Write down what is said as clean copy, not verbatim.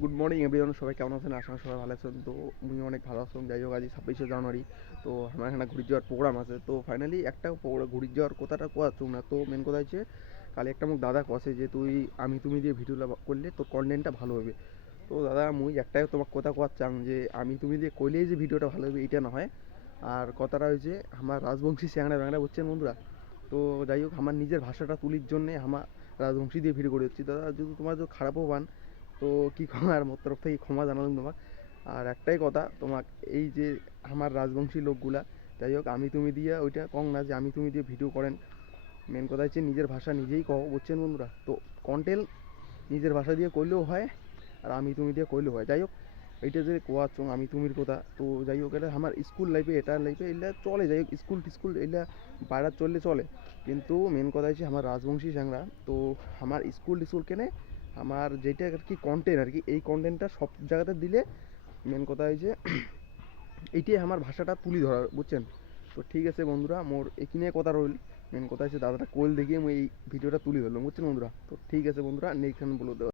Good morning everyone, সবাই কেমন আছেন? আশা করি সবাই ভালো আছেন। তো আমি অনেক ভালো আছি। যাই হোক, আজ 26শে জানুয়ারি। তো আমার এখানে ঘুরে যাওয়ার প্রোগ্রাম আছে। তো ফাইনালি একটা ঘুরে যাওয়ার কথাটা কোয়াচ্ছ না। তো মেন কথা হচ্ছে, কালি একটা মুখ দাদা কষে যে তুই আমি তুমি দিয়ে ভিডিওটা করলে তোর কন্টেন্টটা ভালো হবে। তো দাদা মুই একটাই তোমার কথা কোয়াচ্ছাম যে আমি তুমি দিয়ে করলেই যে ভিডিওটা ভালো হবে এইটা নয়। আর কথাটা হয়েছে আমার রাজবংশী চ্যাংড়া ব্যাংড়া বুঝছেন বন্ধুরা। তো যাই হোক, আমার নিজের ভাষাটা তুলির জন্যে আমার রাজবংশী দিয়ে ভিডিও করে হচ্ছি। দাদা যদি তোমার যদি খারাপও পান তো কী ক্ষমা, আর মোর তরফ থেকে ক্ষমা জানালাম তোমাক। আর একটাই কথা তোমাক, এই যে আমার রাজবংশী লোকগুলা, যাই হোক আমি তুমি দিয়ে ওইটা কং না যে আমি তুমি দিয়ে ভিডিও করেন। মেন কথা হচ্ছে নিজের ভাষা নিজেই কও বুঝছেন বন্ধুরা। তো কন্টেন্ট নিজের ভাষা দিয়ে করলেও হয়, আর আমি তুমি দিয়ে করলেও হয়। যাই হোক, এইটা যে কোয়াচ্ছ আমি তুমির কথা, তো যাই হোক এটা আমার স্কুল লাইফে, এটা লাইফে এগুলা চলে। যাই হোক স্কুল টিস্কুল এগুলা বাইরে চললে চলে, কিন্তু মেন কথা হচ্ছে আমার রাজবংশী স্যাংরা। তো আমার স্কুল টিস্কুল কেনে আমার যেটা আর কি কন্টেন্ট আর কি, এই কন্টেন্টটা সব জায়গাতে দিলে মেন কথা হয়েছে এইটাই আমার ভাষাটা তুলি ধরা বুঝছেন। তো ঠিক আছে বন্ধুরা, মোর এখানে কথা রইল। মেন কথা হচ্ছে দাদাটা কোল দেখিয়ে আমি এই ভিডিওটা তুলি ধরলাম বুঝছেন বন্ধুরা। তো ঠিক আছে বন্ধুরা, নেক্সট বলে দেওয়া।